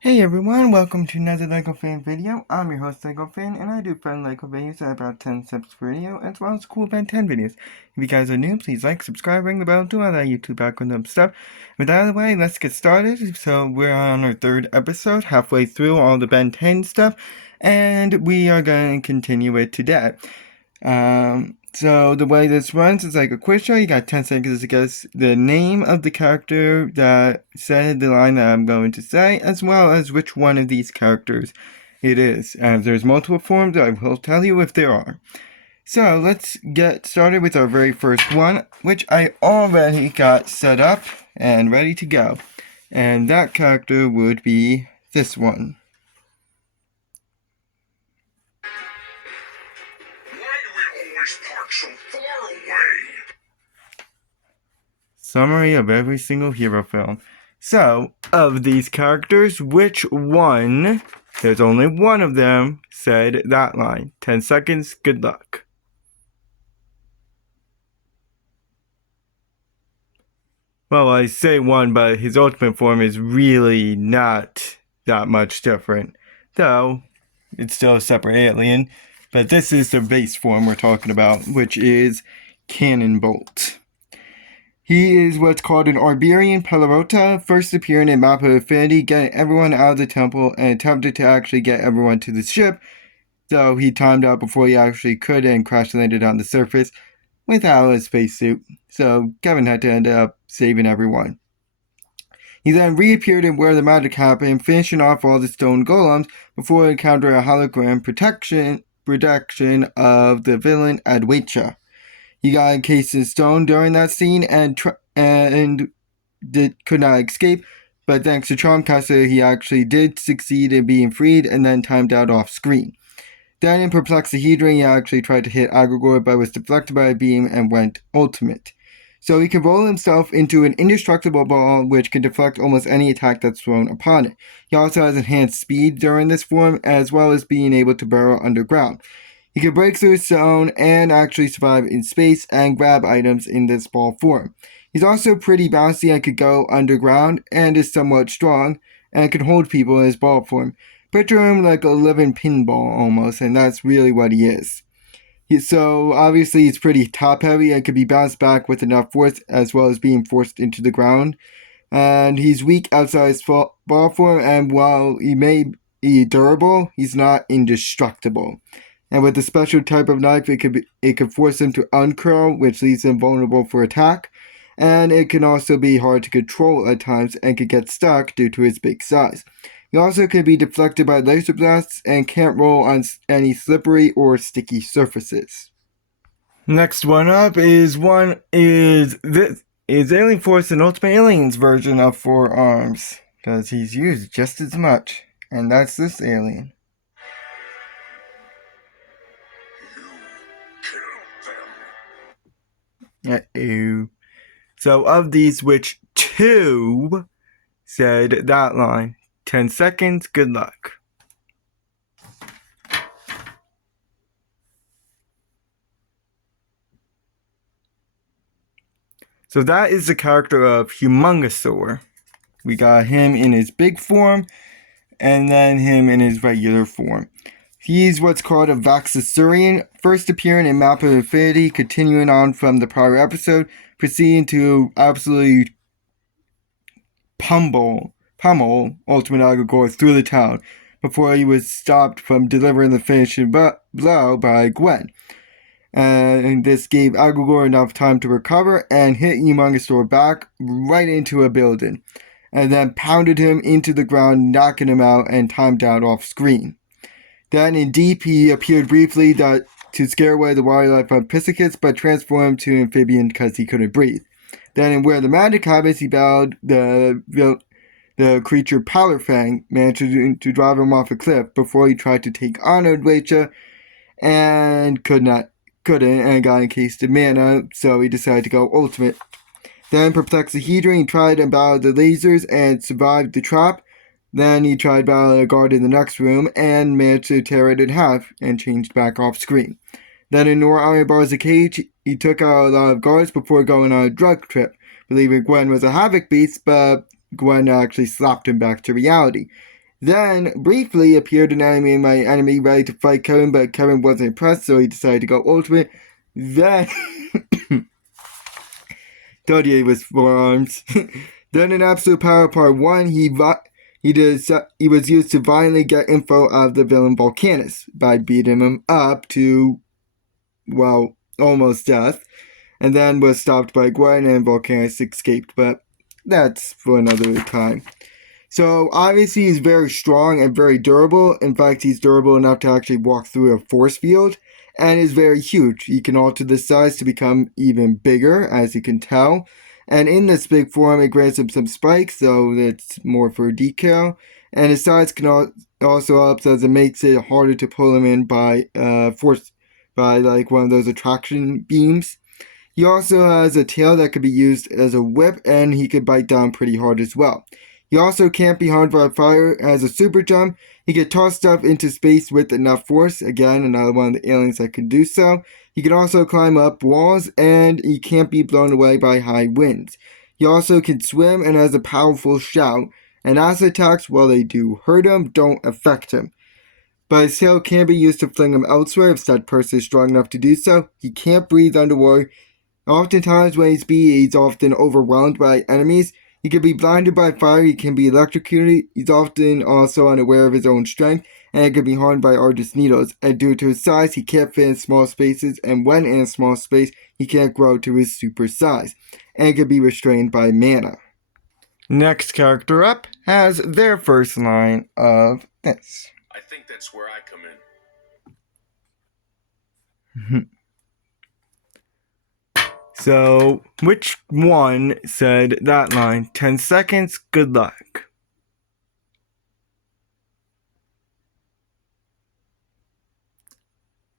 Hey everyone, welcome to another LEGO Fan video. I'm your host LEGO Fan, and I do fun LEGO videos at about 10 subs per video, as well as cool Ben 10 videos. If you guys are new, please like, subscribe, ring the bell, do all that YouTube background stuff. With that out of the way, let's get started. So we're on our third episode, halfway through all the Ben 10 stuff, and we are going to continue it today. So the way this runs is like a quiz show. You got 10 seconds to guess the name of the character that said the line that I'm going to say, as well as which one of these characters it is. As there's multiple forms, I will tell you if there are. So let's get started with our very first one, which I already got set up and ready to go. And that character would be this one. Park so far away. Summary of every single hero film. So, of these characters, which one, there's only one of them, said that line? 10 seconds, good luck. Well, I say one, but his ultimate form is really not that much different. Though, it's still a separate alien. But this is the base form we're talking about, which is Cannonbolt. He is what's called an Arborian Pelarota, first appearing in Map of Infinity, getting everyone out of the temple and attempted to actually get everyone to the ship, though he timed out before he actually could and crash landed on the surface without a spacesuit. So Kevin had to end up saving everyone. He then reappeared in Where the Magic Happened, finishing off all the stone golems before encountering a hologram protection of the villain Adwaita. He got encased in stone during that scene and could not escape, but thanks to Charmcaster, he actually did succeed in being freed and then timed out off screen. Then in Perplexahedron, he actually tried to hit Aggregor but was deflected by a beam and went ultimate. So he can roll himself into an indestructible ball which can deflect almost any attack that's thrown upon it. He also has enhanced speed during this form, as well as being able to burrow underground. He can break through stone and actually survive in space and grab items in this ball form. He's also pretty bouncy and could go underground and is somewhat strong and can hold people in his ball form. Picture him like a living pinball almost, and that's really what he is. So obviously he's pretty top heavy and can be bounced back with enough force, as well as being forced into the ground. And he's weak outside his ball form, and while he may be durable, he's not indestructible. And with the special type of knife, it could force him to uncurl, which leaves him vulnerable for attack. And it can also be hard to control at times and could get stuck due to his big size. He also can be deflected by laser blasts and can't roll on any slippery or sticky surfaces. Next one up is Alien Force and Ultimate Alien's version of 4 arms, because he's used just as much, and that's this alien. Uh-oh. So of these, which 2 said that line? 10 seconds, good luck. So that is the character of Humungosaur. We got him in his big form, and then him in his regular form. He's what's called a Vaxasaurian, first appearing in Map of Infinity, continuing on from the prior episode, proceeding to absolutely pummel Ultimate Aggregor through the town before he was stopped from delivering the finishing blow by Gwen. And this gave Aggregor enough time to recover and hit Humungosaur back right into a building, and then pounded him into the ground, knocking him out and timed out off screen. Then in Deep, he appeared briefly to scare away the wildlife on Piscicus, but transformed to amphibian because he couldn't breathe. Then in Where the Magic Happens, he battled the creature Powderfang, managed to drive him off a cliff before he tried to take on Adwaita and couldn't and got encased in mana, so he decided to go ultimate. Then Perplexahedron, he tried and battled the lasers and survived the trap. Then he tried battling a guard in the next room and managed to tear it in half and changed back off screen. Then in Nor Iron Bar's cage, he took out a lot of guards before going on a drug trip, believing Gwen was a Havoc beast, but Gwen actually slapped him back to reality. Then, briefly, appeared an enemy in my enemy ready to fight Kevin, but Kevin wasn't impressed, so he decided to go ultimate. Then, told you he was forearms. Then in Absolute Power Part 1, he was used to violently get info of the villain Volcanus by beating him up to, well, almost death, and then was stopped by Gwen and Volcanus escaped, but that's for another time. So obviously he's very strong and very durable. In fact, he's durable enough to actually walk through a force field, and is very huge. He can alter the size to become even bigger, as you can tell. And in this big form, it grants him some spikes, so it's more for decal. And his size can also help, as it makes it harder to pull him in by force, by like one of those attraction beams. He also has a tail that could be used as a whip, and he could bite down pretty hard as well. He also can't be harmed by fire, has a super jump. He can toss stuff into space with enough force. Again, another one of the aliens that can do so. He can also climb up walls, and he can't be blown away by high winds. He also can swim and has a powerful shout. And acid attacks, while they do hurt him, don't affect him. But his tail can be used to fling him elsewhere if that person is strong enough to do so. He can't breathe underwater. Oftentimes when he's often overwhelmed by enemies. He can be blinded by fire, he can be electrocuted, he's often also unaware of his own strength, and he can be harmed by Argus needles. And due to his size, he can't fit in small spaces, and when in a small space, he can't grow to his super size, and can be restrained by mana. Next character up has their first line of this. I think that's where I come in. So, which one said that line? 10 seconds, good luck.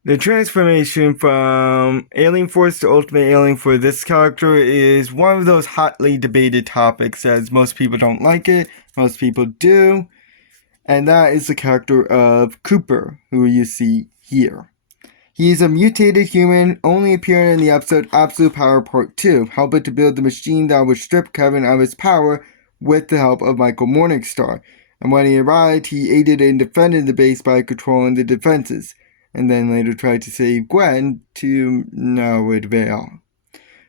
The transformation from Alien Force to Ultimate Alien for this character is one of those hotly debated topics, as most people don't like it, most people do. And that is the character of Cooper, who you see here. He is a mutated human, only appearing in the episode Absolute Power Part 2, helping to build the machine that would strip Kevin of his power with the help of Michael Morningstar. And when he arrived, he aided in defending the base by controlling the defenses, and then later tried to save Gwen to no avail.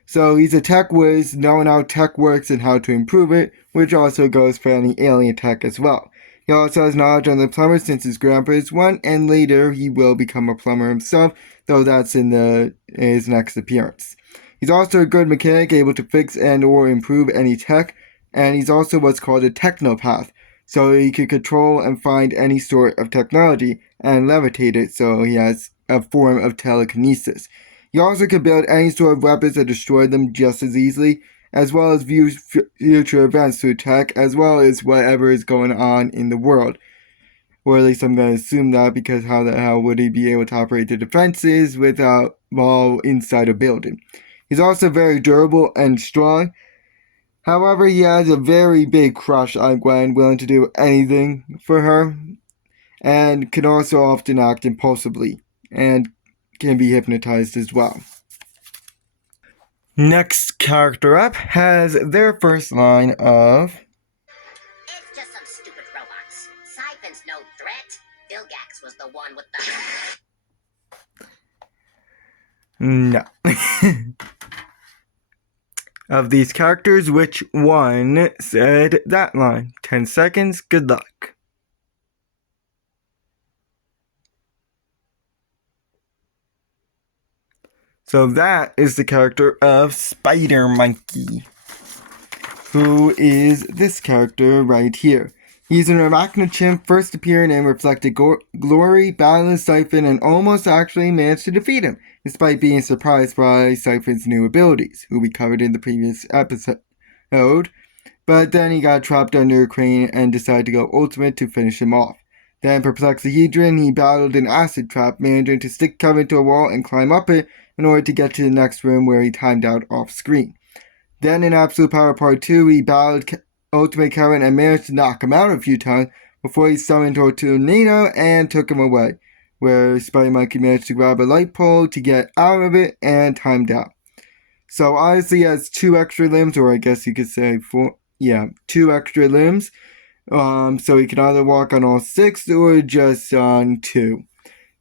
So he's a tech whiz, knowing how tech works and how to improve it, which also goes for any alien tech as well. He also has knowledge on the plumber since his grandpa is one, and later he will become a plumber himself, though that's in his next appearance. He's also a good mechanic, able to fix and or improve any tech, and he's also what's called a technopath, so he can control and find any sort of technology and levitate it, so he has a form of telekinesis. He also can build any sort of weapons and destroy them just as easily, as well as view future events through tech, as well as whatever is going on in the world. Or at least I'm going to assume that, because how the hell would he be able to operate the defenses without while inside a building? He's also very durable and strong. However, he has a very big crush on Gwen, willing to do anything for her, and can also often act impulsively, and can be hypnotized as well. Next character up has their first line of... It's just some stupid robots. Siphon's no threat. Vilgax was the one with the... No. Of these characters, which one said that line? 10 seconds, good luck. So that is the character of Spidermonkey, who is this character right here. He's an arachnid chimp, first appearing in Reflected Glory, battling Siphon, and almost actually managed to defeat him, despite being surprised by Siphon's new abilities, who we covered in the previous episode. But then he got trapped under a crane and decided to go ultimate to finish him off. Then Perplexahedron, he battled an acid trap, managing to stick Kevin to a wall and climb up it in order to get to the next room where he timed out off screen. Then in Absolute Power Part 2, he battled Ultimate Kevin and managed to knock him out a few times before he summoned a tornado and took him away, where Spidermonkey managed to grab a light pole to get out of it and timed out. So obviously he has 2 extra limbs, or I guess you could say 4, 2 extra limbs, So he can either walk on all 6 or just on 2.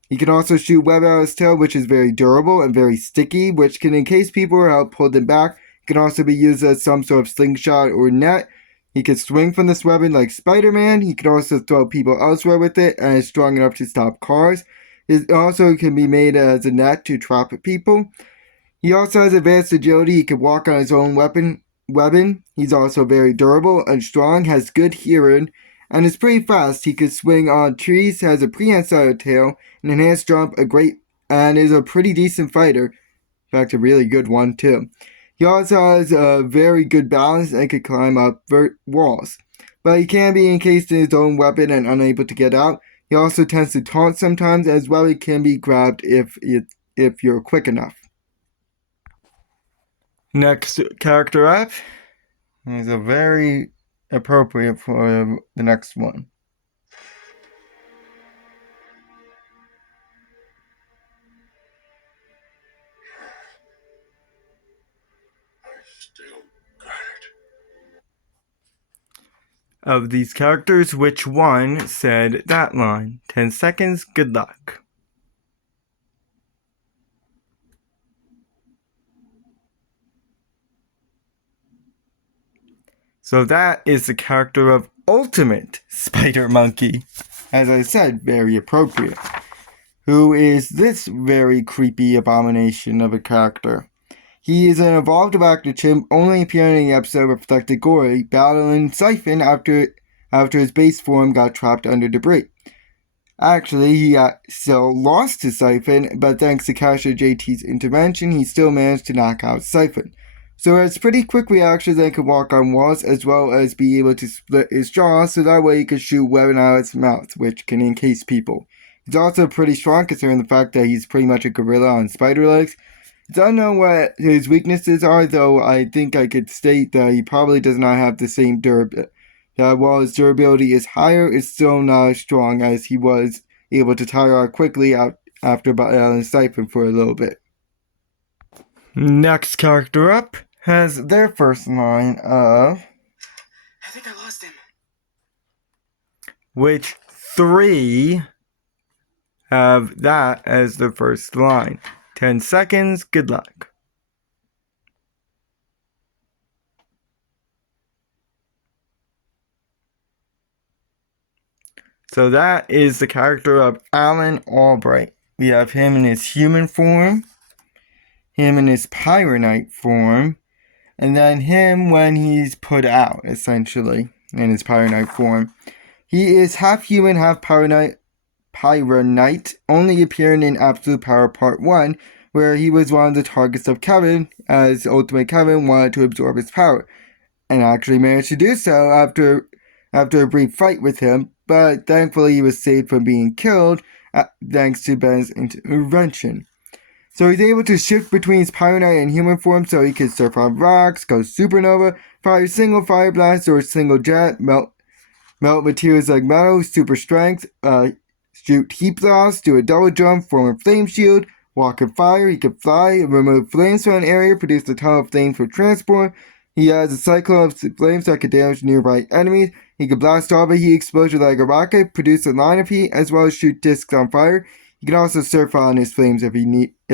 He can also shoot web out of his tail, which is very durable and very sticky, which can encase people or help pull them back. It can also be used as some sort of slingshot or net. He can swing from this weapon like Spider-Man. He can also throw people elsewhere with it and is strong enough to stop cars. It also can be made as a net to trap people. He also has advanced agility. He can walk on his own weapon. He's also very durable and strong, has good hearing, and is pretty fast. He can swing on trees, has a prehensile tail, an enhanced jump, and is a pretty decent fighter. In fact, a really good one too. He also has a very good balance and can climb up walls. But he can be encased in his own weapon and unable to get out. He also tends to taunt sometimes, as well. He can be grabbed if you're quick enough. Next character up is a very appropriate for the next one. Still got it. Of these characters, which one said that line? 10 seconds, good luck. So that is the character of Ultimate Spidermonkey. As I said, very appropriate. Who is this very creepy abomination of a character? He is an evolved arachnid chimp, only appearing in the episode Reflected Glory, battling Siphon after his base form got trapped under debris. Actually, he still lost to Siphon, but thanks to Kasha JT's intervention, he still managed to knock out Siphon. So it has pretty quick reactions and can walk on walls, as well as be able to split his jaw, so that way he can shoot weapon out of his mouth, which can encase people. He's also pretty strong considering the fact that he's pretty much a gorilla on spider legs. It's unknown what his weaknesses are, though I think I could state that he probably does not have the same durability. That while his durability is higher, it's still not as strong as he was able to tire out quickly after battling Siphon for a little bit. Next character up has their first line of... I think I lost him. Which 3 have that as the first line. 10 seconds, good luck. So that is the character of Alan Albright. We have him in his human form, him in his Pyronite form, and then him when he's put out, essentially, in his Pyronite form. He is half human, half Pyronite, only appearing in Absolute Power Part 1, where he was one of the targets of Kevin, as Ultimate Kevin wanted to absorb his power, and actually managed to do so after a brief fight with him, but thankfully he was saved from being killed thanks to Ben's intervention. So he's able to shift between his Pyronite and human form, so he can surf on rocks, go supernova, fire single fire blast or single jet, melt materials like metal, super strength, shoot heat blast, do a double jump, form a flame shield, walk in fire. He can fly, remove flames from an area, produce a ton of flames for transport. He has a cyclone of flames that can damage nearby enemies. He can blast off a heat explosion like a rocket, produce a line of heat, as well as shoot discs on fire. He can also surf on his flames if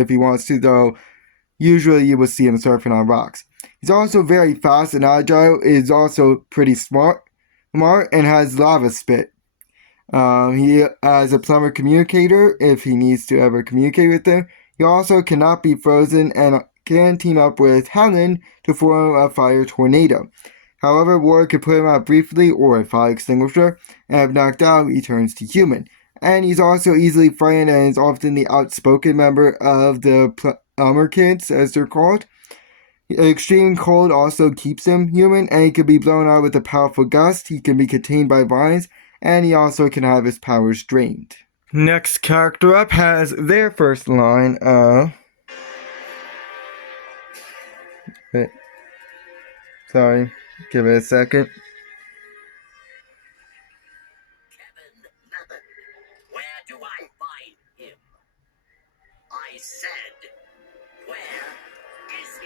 he wants to, though usually you will see him surfing on rocks. He's also very fast and agile, is also pretty smart, and has lava spit. He has a plumber communicator if he needs to ever communicate with them. He also cannot be frozen and can team up with Helen to form a fire tornado. However, water can put him out briefly or a fire extinguisher, and if knocked out, he turns to human. And he's also easily frightened and is often the outspoken member of the plumber kids, as they're called. Extreme cold also keeps him human, and he can be blown out with a powerful gust. He can be contained by vines, and he also can have his powers drained. Next character up has their first line of... Sorry, give it a second. Kevin, where do I find him? I said, where is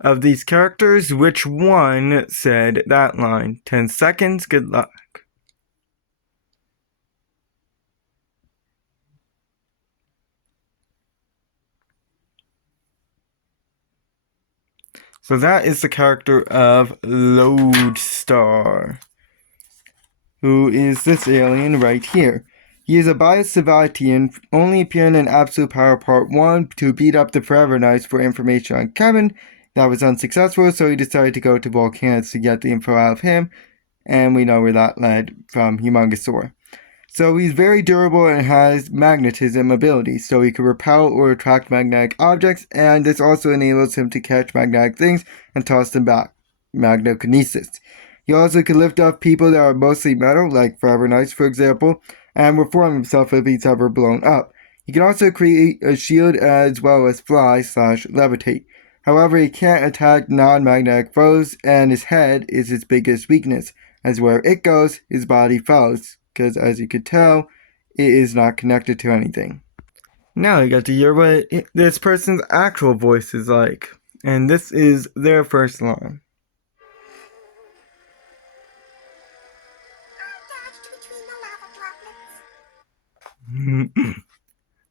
he? Of these characters, which one said that line? 10 seconds, good luck. So that is the character of Lodestar, who is this alien right here. He is a Biosavatian, only appearing in Absolute Power Part 1 to beat up the Forever Knights for information on Kevin. That was unsuccessful, so he decided to go to volcanoes to get the info out of him, and we know where that led from Humungosaur. So he's very durable and has magnetism abilities, so he can repel or attract magnetic objects, and this also enables him to catch magnetic things and toss them back, magnekinesis. He also can lift up people that are mostly metal, like Forever Knights for example, and reform himself if he's ever blown up. He can also create a shield as well as fly/levitate. However, he can't attack non-magnetic foes, and his head is his biggest weakness, as where it goes, his body follows, because as you could tell, it is not connected to anything. Now you got to hear what this person's actual voice is like, and this is their first line.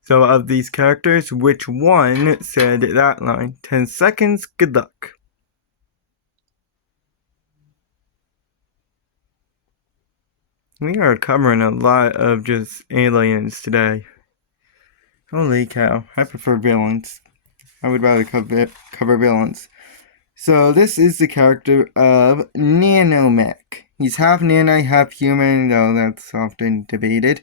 So of these characters, which one said that line? 10 seconds, good luck. We are covering a lot of just aliens today. Holy cow, I prefer villains. I would rather cover villains. So this is the character of Nanomech. He's half nano, half human, though that's often debated,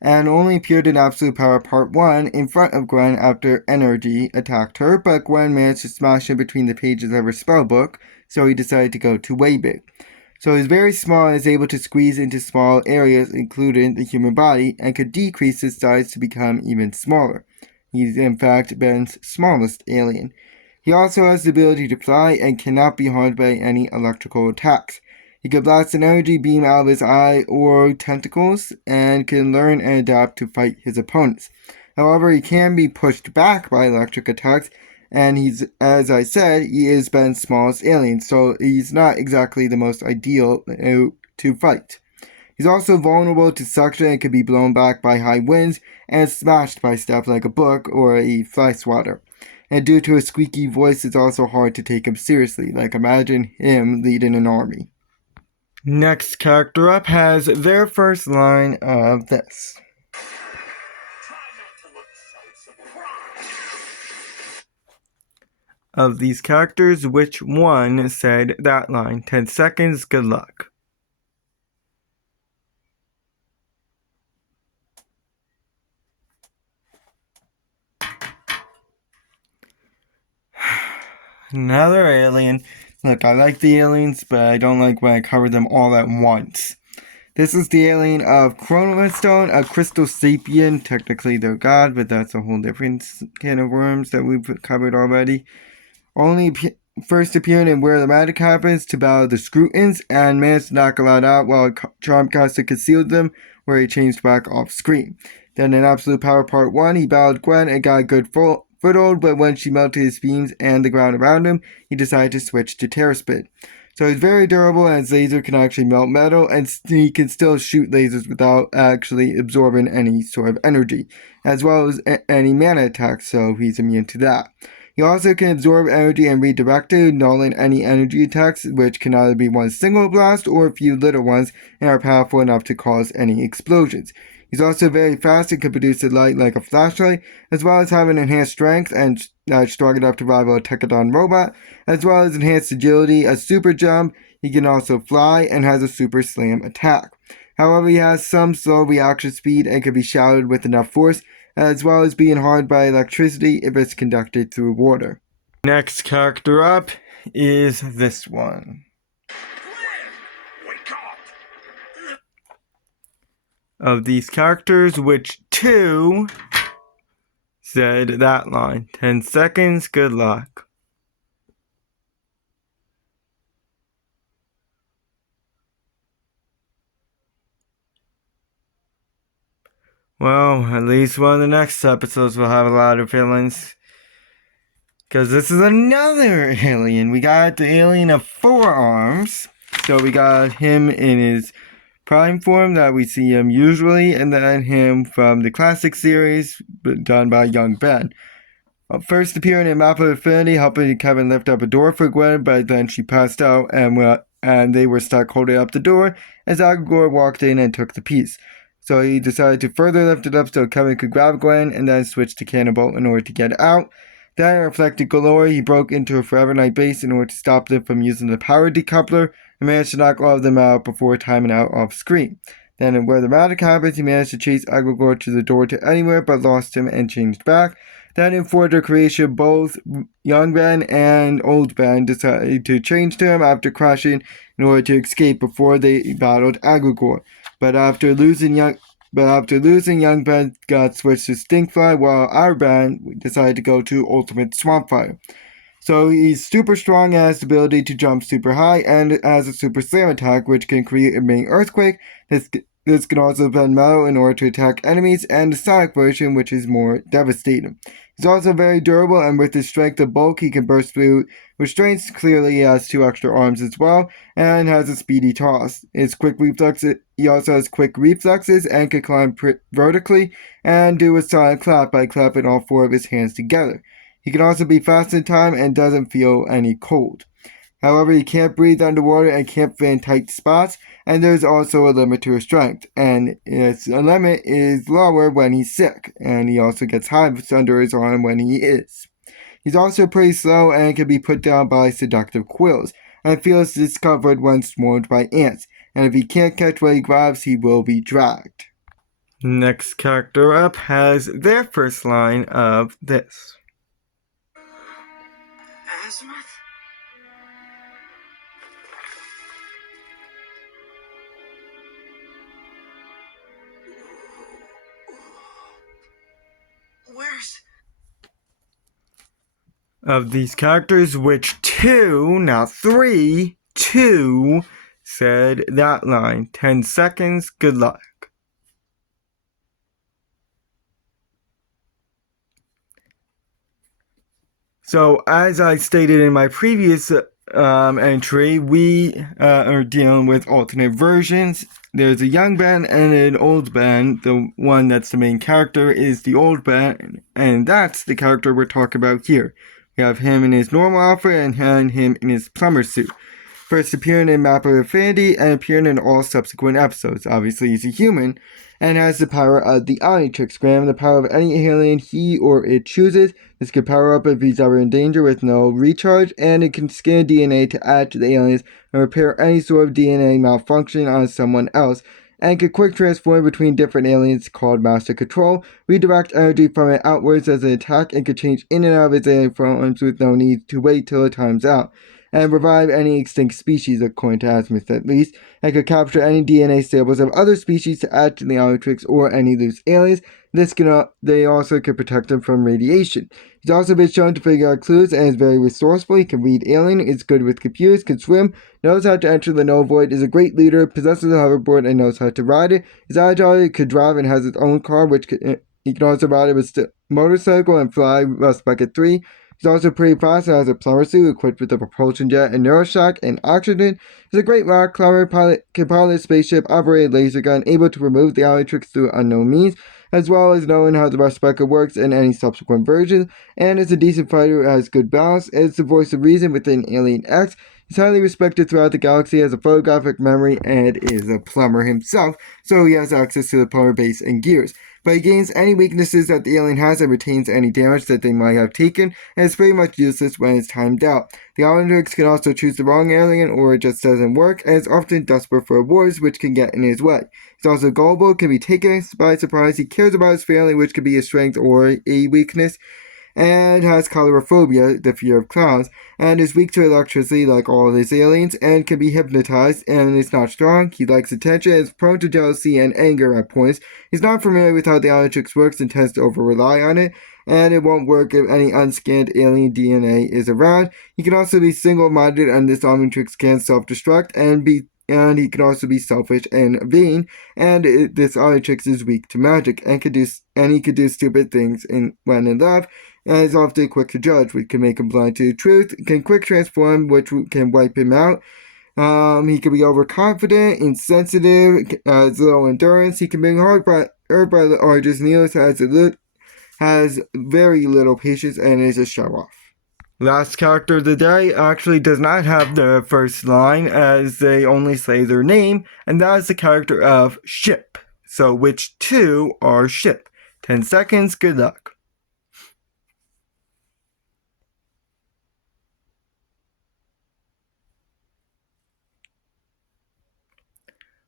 and only appeared in Absolute Power Part 1 in front of Gwen after Energy attacked her, but Gwen managed to smash him between the pages of her spellbook, so he decided to go to way big. So he's very small and is able to squeeze into small areas, including the human body, and could decrease his size to become even smaller. He's in fact Ben's smallest alien. He also has the ability to fly and cannot be harmed by any electrical attacks. He can blast an energy beam out of his eye or tentacles, and can learn and adapt to fight his opponents. However, he can be pushed back by electric attacks, and he's, as I said, he is Ben's smallest alien, so he's not exactly the most ideal to fight. He's also vulnerable to suction and can be blown back by high winds and smashed by stuff like a book or a fly swatter. And due to his squeaky voice, it's also hard to take him seriously, like imagine him leading an army. Next character up has their first line of this. Of these characters, which one said that line? 10 seconds, good luck. Another alien. Look, I like the aliens, but I don't like when I cover them all at once. This is the alien of Chromastone, a crystal sapien. Technically they're God, but that's a whole different can of worms that we've covered already. Only first appearing in Where the Magic Happens to battle the Scrutins, and managed to knock a lot out while Charmcaster concealed them, where he changed back off screen. Then in Absolute Power Part 1, he battled Gwen and got a good foothold, but when she melted his beams and the ground around him, he decided to switch to Terror Spit. So he's very durable, and his laser can actually melt metal, and he can still shoot lasers without actually absorbing any sort of energy, as well as any mana attacks, so he's immune to that. He also can absorb energy and redirect it, nulling any energy attacks, which can either be one single blast or a few little ones, and are powerful enough to cause any explosions. He's also very fast and can produce a light like a flashlight, as well as having enhanced strength and strong enough to rival a Tekadon robot, as well as enhanced agility, a super jump. He can also fly and has a super slam attack. However, he has some slow reaction speed and can be shouted with enough force, as well as being harmed by electricity if it's conducted through water. Next character up is this one. Of these characters, which two said that line? 10 seconds, good luck. Well, at least one of the next episodes will have a lot of villains. Because this is another alien. We got the alien of 4 arms. So we got him in his prime form that we see him usually, and then him from the classic series done by Young Ben. First appearing in Map of Infinity, helping Kevin lift up a door for Gwen, but then she passed out and they were stuck holding up the door as Aggregor walked in and took the piece. So he decided to further lift it up so Kevin could grab Gwen and then switch to Cannonbolt in order to get out. Then, reflected galore, he broke into a Forever Night base in order to stop them from using the power decoupler and managed to knock all of them out before timing out off screen. Then, where the magic happens, he managed to chase Aggregor to the door to anywhere but lost him and changed back. Then in Forger Creation, both Young Ben and Old Ben decided to change to him after crashing in order to escape before they battled Aggregor. But after losing Young Ben got switched to Stinkfly, while our Ben decided to go to Ultimate Swampfire. So he's super strong and has the ability to jump super high and has a super slam attack which can create a mini earthquake. This can also bend metal in order to attack enemies, and the sonic version which is more devastating. He's also very durable, and with his strength of bulk he can burst through restraints. Clearly he has 2 extra arms as well, and has a speedy toss. He also has quick reflexes and can climb vertically and do a silent clap by clapping all 4 of his hands together. He can also be fast in time and doesn't feel any cold. However, he can't breathe underwater and can't fit in tight spots, and there's also a limit to his strength, and its limit is lower when he's sick, and he also gets hives under his arm when he is. He's also pretty slow and can be put down by seductive quills, and feels discovered when swarmed by ants, and if he can't catch what he grabs, he will be dragged. Next character up has their first line of this. Azimuth? Where's... Of these characters, which 2, not 3, 2 said that line. 10 seconds, good luck. So, as I stated in my previous entry, we are dealing with alternate versions. There's a young Ben and an old Ben. The one that's the main character is the old Ben, and that's the character we're talking about here. We have him in his normal outfit and him in his plumber suit. First appearing in Map of Infinity and appearing in all subsequent episodes. Obviously, he's a human and has the power of the Omnitrix, granting the power of any alien he or it chooses. This can power up if he's ever in danger with no recharge, and it can scan DNA to add to the aliens and repair any sort of DNA malfunction on someone else, and can quick transform between different aliens called Master Control, redirect energy from it outwards as an attack, and can change in and out of its alien forms with no need to wait till it times out, and revive any extinct species, according to Azimuth at least, and could capture any DNA samples of other species to add to the Omnitrix or any loose aliens. They also can protect them from radiation. He's also been shown to figure out clues and is very resourceful. He can read alien, is good with computers, can swim, knows how to enter the null void, is a great leader, possesses a hoverboard, and knows how to ride it. Is agile, could drive, and has his own car, he can also ride it with motorcycle and fly Rust Bucket 3. He's also pretty fast and has a plumber suit equipped with a propulsion jet and neuroshock and oxygen. He's a great rock climber, can pilot a spaceship, operate a laser gun, able to remove the Omnitrix through unknown means, as well as knowing how the Rust Bucket works in any subsequent versions, and is a decent fighter who has good balance, is the voice of reason within Alien X. He's highly respected throughout the galaxy, has a photographic memory, and is a plumber himself, so he has access to the plumber base and gears. But he gains any weaknesses that the alien has and retains any damage that they might have taken, and is pretty much useless when it's timed out. The Omnitrix can also choose the wrong alien, or it just doesn't work, and is often desperate for rewards, which can get in his way. He's also gullible, can be taken by surprise, he cares about his family, which can be a strength or a weakness, and has colorophobia, the fear of clowns, and is weak to electricity like all of his aliens, and can be hypnotized, and is not strong. He likes attention, and is prone to jealousy and anger at points. He's not familiar with how the Omnitrix works and tends to over-rely on it, and it won't work if any unscanned alien DNA is around. He can also be single-minded, and this Omnitrix can self-destruct and be and he can also be selfish and vain, and this Aletrix is weak to magic, and he could do stupid things when in love, and is often quick to judge, which can make him blind to the truth, can quick transform, which can wipe him out. He can be overconfident, insensitive, has low endurance, he can be hurt by the largest needles, has very little patience, and is a show-off. Last character of the day actually does not have the first line, as they only say their name, and that is the character of Ship. So which two are Ship? 10 seconds, good luck.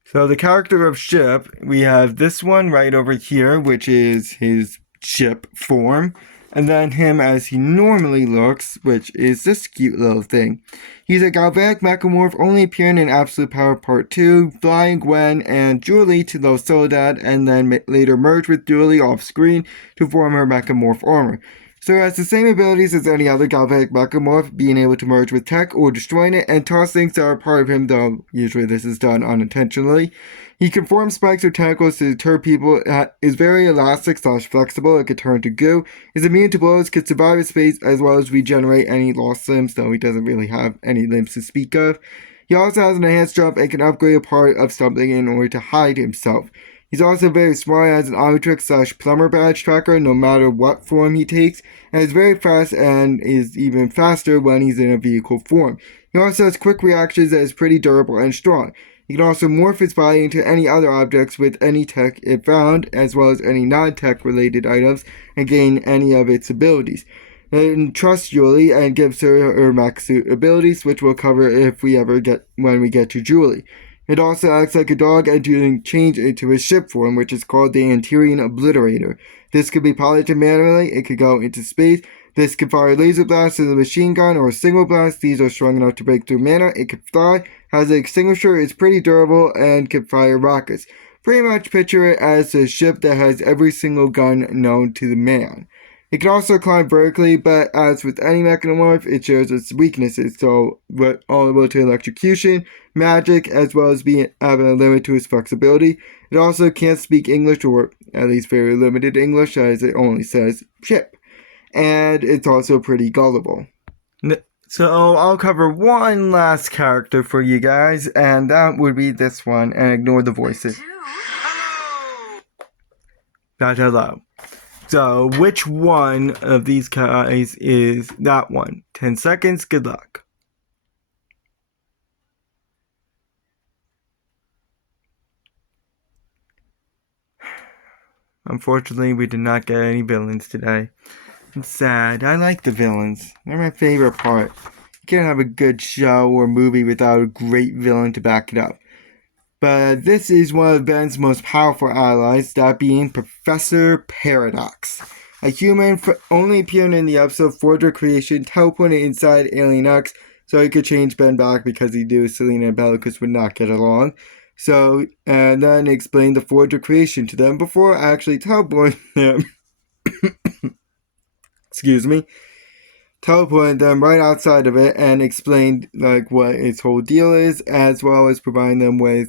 So the character of Ship, we have this one right over here, which is his ship form, and then him as he normally looks, which is this cute little thing. He's a galvanic mechamorph, only appearing in Absolute Power Part 2, flying Gwen and Julie to Low Soledad, and then later merge with Julie off screen to form her mechamorph armor. So it has the same abilities as any other galvanic mechamorph, being able to merge with tech or destroying it, and toss things that are part of him, though usually this is done unintentionally. He can form spikes or tentacles to deter people, is very elastic / flexible, it can turn to goo, is immune to blows, can survive in space, as well as regenerate any lost limbs, though he doesn't really have any limbs to speak of. He also has an enhanced jump and can upgrade a part of something in order to hide himself. He's also very smart as an Omnitrix / plumber badge tracker no matter what form he takes, and is very fast and is even faster when he's in a vehicle form. He also has quick reactions that is pretty durable and strong. He can also morph his body into any other objects with any tech it found, as well as any non-tech related items, and gain any of its abilities. And trusts Julie and gives her mech suit abilities, which we'll cover when we get to Julie. It also acts like a dog and can change into his ship form, which is called the Anterior Obliterator. This could be piloted manually, it could go into space, this could fire laser blasts with a machine gun or a single blast, these are strong enough to break through mana, it could fly, has an extinguisher, is pretty durable, and can fire rockets. Pretty much picture it as a ship that has every single gun known to the man. It can also climb vertically, but as with any mechamorph, it shares its weaknesses, so vulnerable to electrocution, magic, as well as having a limit to its flexibility. It also can't speak English, or at least very limited English, as it only says ship. And it's also pretty gullible. So I'll cover one last character for you guys, and that would be this one, and ignore the voices. Hello! Not hello. So, which one of these guys is that one? 10 seconds, good luck. Unfortunately, we did not get any villains today. It's sad. I like the villains. They're my favorite part. You can't have a good show or movie without a great villain to back it up. But this is one of Ben's most powerful allies, that being Professor Paradox. A human only appearing in the episode Forge of Creation, teleported inside Alien X, so he could change Ben back because he knew Selena and Bellicus would not get along. So, and then explained the Forge of Creation to them before actually teleporting them. Excuse me. Teleported them right outside of it and explained what its whole deal is, as well as providing them with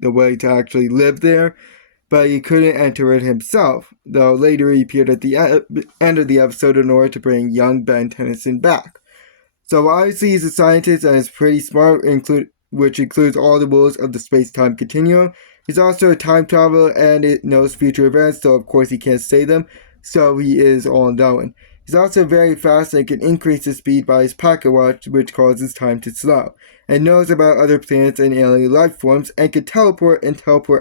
the way to actually live there, but he couldn't enter it himself, though later he appeared at the end of the episode in order to bring young Ben Tennyson back. So obviously he's a scientist and is pretty smart, which includes all the rules of the space-time continuum. He's also a time traveler and it knows future events, so of course he can't say them, so he is all-knowing. He's also very fast and can increase his speed by his pocket watch, which causes time to slow, and knows about other planets and alien life forms, and can teleport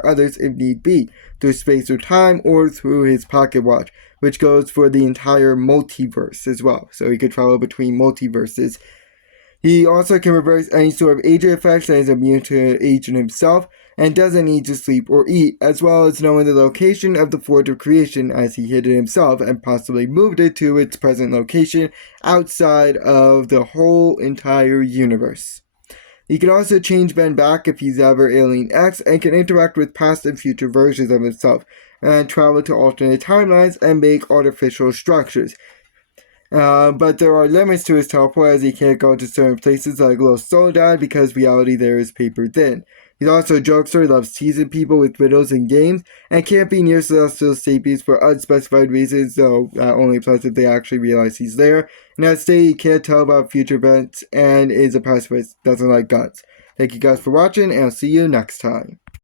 others if need be, through space or time, or through his pocket watch, which goes for the entire multiverse as well, so he could travel between multiverses. He also can reverse any sort of aging effects and is immune to aging himself, and doesn't need to sleep or eat, as well as knowing the location of the Forge of Creation, as he hid it himself and possibly moved it to its present location outside of the whole entire universe. He can also change Ben back if he's ever Alien X, and can interact with past and future versions of himself, and travel to alternate timelines and make artificial structures. But there are limits to his teleport, as he can't go to certain places like Lodestar because reality there is paper thin. He's also a jokester, loves teasing people with riddles and games, and can't be near celestial sapiens for unspecified reasons, though that only applies if they actually realize he's there. And as stated, he can't tell about future events and is a pacifist, doesn't like guns. Thank you guys for watching, and I'll see you next time.